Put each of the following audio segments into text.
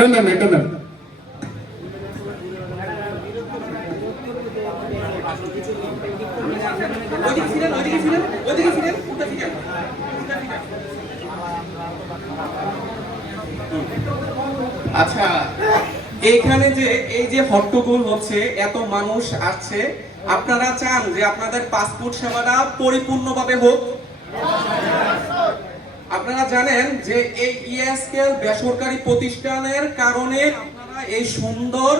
উল্টা ফিরেন। আচ্ছা এইখানে যে, এই যে হট্টগোল হচ্ছে, এত মানুষ আসছে, আপনারা চান যে আপনাদের পাসপোর্ট সেবাটা পরিপূর্ণভাবে হোক জানেন যে এই ইএসকেল বেসরকারি প্রতিষ্ঠানের কারণে আপনারা এই সুন্দর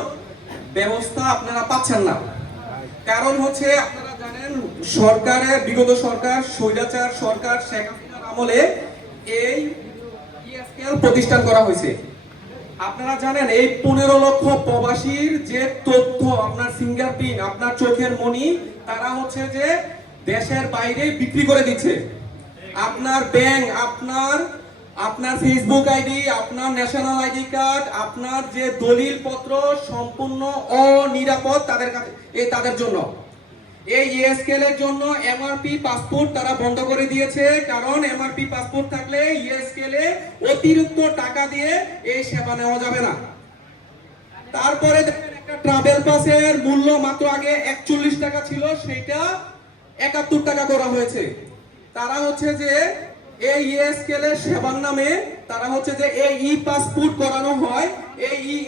ব্যবস্থা আপনারা পাচ্ছেন না। কারণ হচ্ছে আপনারা জানেন সরকারের বিগত সরকার, স্বৈরাচার সরকার, শেখ হাসিনার আমলে এই ইএসকেল প্রতিষ্ঠান করা হয়েছে। আপনারা জানেন, এই পনেরো লক্ষ প্রবাসীর যে তথ্য, আপনার ফিঙ্গারপ্রিন্ট আপনার চোখের মনি, তারা হচ্ছে যে দেশের বাইরে বিক্রি করে দিচ্ছে। আপনার ব্যাংক, আপনার আপনার ফেসবুক আইডি, আপনার ন্যাশনাল আইডি কার্ড, আপনার যে দলিল পত্র সম্পূর্ণ অনিরাপদ তাদের কাছে তাদের জন্য। এই ইএসকেল এর জন্য এমআরপি পাসপোর্ট তারা বন্ধ করে দিয়েছে, কারণ এমআরপি পাসপোর্ট থাকলে ইএসকেল অতিরিক্ত টাকা দিয়ে এই সেবা নেওয়া যাবে না। তারপরে একটা ট্রাভেল পাসের মূল্য মাত্র আগে একচল্লিশ টাকা ছিল সেটা একাত্তর টাকা করা হয়েছে। তারা হচ্ছে যে এই ইএসকেল এর সেবার নামে তারা হচ্ছে যে এই ই পাসপোর্ট করানো হয়। এই ই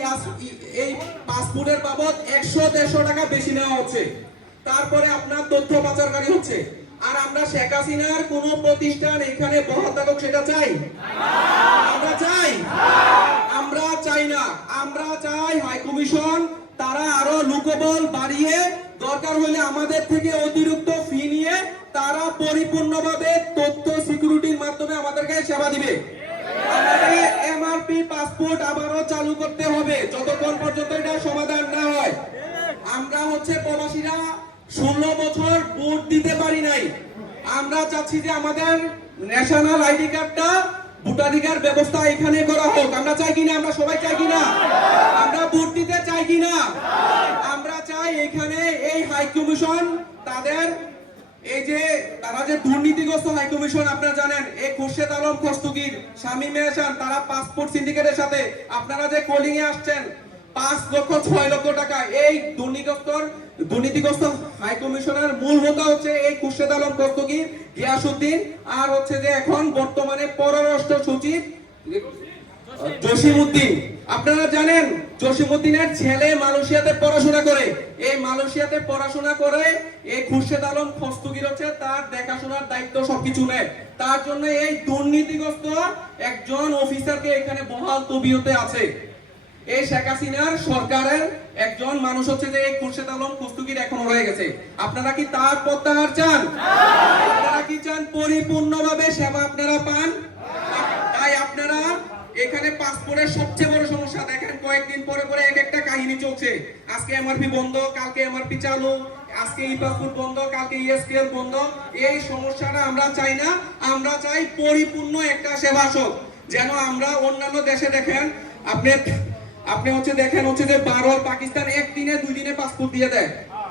এই পাসপোর্টের বাবদ একশো দেড়শো টাকা বেশি নেওয়া হচ্ছে। তারপরে আপনার তথ্য পাচারকারী হচ্ছে। আর আমরা শেখ হাসিনার কোন প্রতিষ্ঠান এখানে বহাল থাকুক, সেটা চাই? আমরা চাই? আমরা চাই না। আমরা চাই হাই কমিশন তারা আরও লোকবল বাড়িয়ে দরকার হলে আমাদের থেকে অতিরিক্ত ফি নিয়ে তারা পরিপূর্ণভাবে তথ্য সিকিউরিটির মাধ্যমে আমাদেরকে সেবা দিবে। আমাদের এমআরপি পাসপোর্ট আবারও চালু করতে হবে, যতক্ষণ পর্যন্ত এটা সমাধান না হয়। আমরা হচ্ছে প্রবাসীরা ষোলো বছর ভোট দিতে পারি নাই। আমরা চাচ্ছি যে আমাদের ন্যাশনাল আইডি কার্ডটা ভোটাধিকার ব্যবস্থা এখানে করা হোক। আমরা চাই কিনা? আমরা সবাই চাই কিনা? আমরা ভোট দিতে চাই কিনা? আমরা চাই এখানে এই হাই কমিশন তাদের এই যে তারা যে দুর্নীতিগ্রস্ত আপনারা জানেন এই খুরশেদ আলম এহসান তারা পাসপোর্ট সিন্ডিকেটের সাথে। আপনারা যে কোলিং এ আসছেন, পাঁচ লক্ষ ছয় লক্ষ টাকা। এই দুর্নীতিগ্রস্ত দুর্নীতিগ্রস্ত হাই কমিশনের মূল হোতা হচ্ছে এই খুরশেদ আলম গিয়াসুদ্দিন আর হচ্ছে যে এখন বর্তমানে পররাষ্ট্র সচিব, জসিমউদ্দিন। আপনারা জানেন, জসিমউদ্দিনের ছেলে মালয়েশিয়াতে পড়াশোনা করে। মালয়েশিয়াতে পড়াশোনা করে এই খুরশেদ আলম খস্তগির হচ্ছে, তার দেখাশোনার দায়িত্ব সবকিছু নেয়। তার জন্য এই দুর্নীতিগ্রস্ত একজন অফিসারকে এখানে বহাল তবিয়তে আছে। এই শেখ হাসিনার সরকারের একজন মানুষ হচ্ছে যে এই খুরশেদ আলম কুস্তুগির এখনও রয়ে গেছে। আপনারা কি তার প্রত্যাহার চান? আপনারা কি চান পরিপূর্ণভাবে সেবা আপনারা পান? তাই আপনারা এখানে পাসপোর্টের সবচেয়ে বড় সমস্যা, দেখেন কয়েকদিন পরে পরে এক একটা কাহিনী চলছে। আজকে এমআরপি বন্ধ, কালকে এমআরপি চালু, আজকে ই পাসপোর্ট বন্ধ, কালকে ইএসকেল বন্ধ। এই সমস্যাটা আমরা চাই না, আমরা চাই পরিপূর্ণ একটা সেবা আসক যেন আমরা অন্যান্য দেশে দেখেন, আপনি আপনি হচ্ছে দেখেন হচ্ছে যে ভারত পাকিস্তান একদিনে দুই দিনে পাসপোর্ট দিয়ে দেয়।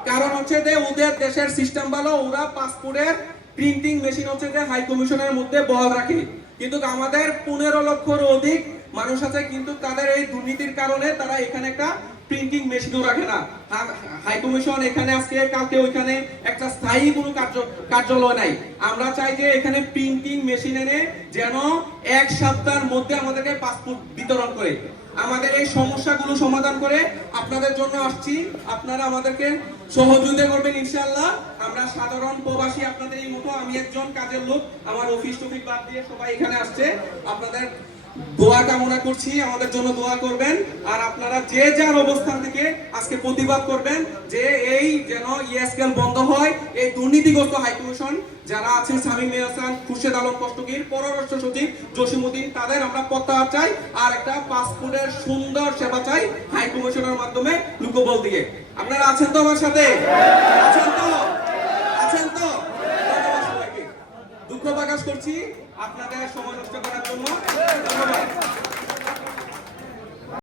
কারণ হচ্ছে যে ওদের দেশের সিস্টেম ভালো, ওরা পাসপোর্টের প্রিন্টিং মেশিন হচ্ছে যে হাই কমিশনের মধ্যে বহাল রাখে। কিন্তু আমাদের পনেরো লক্ষর অধিক মানুষ আছে, কিন্তু তাদের এই দুর্নীতির কারণে তারা এখানে একটা প্রিন্টিং মেশিনও রাখে না। হাই কমিশন এখানে আজকে, কালকে ওইখানে একটা স্থায়ী কোনো কার্য, কার্যালয় নাই। আমরা চাই যে এখানে প্রিন্টিং মেশিন এনে যেন এক সপ্তাহের মধ্যে আমাদেরকে পাসপোর্ট বিতরণ করে। আমাদের এই সমস্যাগুলো সমাধান করে আপনাদের জন্য আসছি। আপনারা আমাদেরকে সহযোগিতা করবেন ইনশাআল্লাহ। আমরা সাধারণ প্রবাসী আপনাদের এই মতো, আমি একজন কাজের লোক, আমার অফিস টফিস বাদ দিয়ে সবাই এখানে আসছে। আপনাদের দোয়া কামনা করছি, আমাদের জন্য দোয়া করবেন। আর আপনারা যে যার অবস্থান থেকে আজকে প্রতিবাদ করবেন, যে এই যেন ইএসকেল বন্ধ হয়, এই দুর্নীতিগ্রস্ত হাইকমিশন যারা আছেন সামিম হাসান, খুরশেদ আলম, কষ্টগীর, পররাষ্ট্র সচিব জসিমুদ্দিন তাদের আমরা প্রত্যাহার চাই, আর একটা পাসপোর্টের সুন্দর সেবা চাই হাই কমিশনের মাধ্যমে, লুকোবল দিয়ে। আপনারা আছেন তো আমার সাথে? আছেন তো আছেন তো ধন্যবাদ সবাইকে। দুঃখ প্রকাশ করছি। আপনাদের সময় নষ্ট করার জন্য ধন্যবাদ।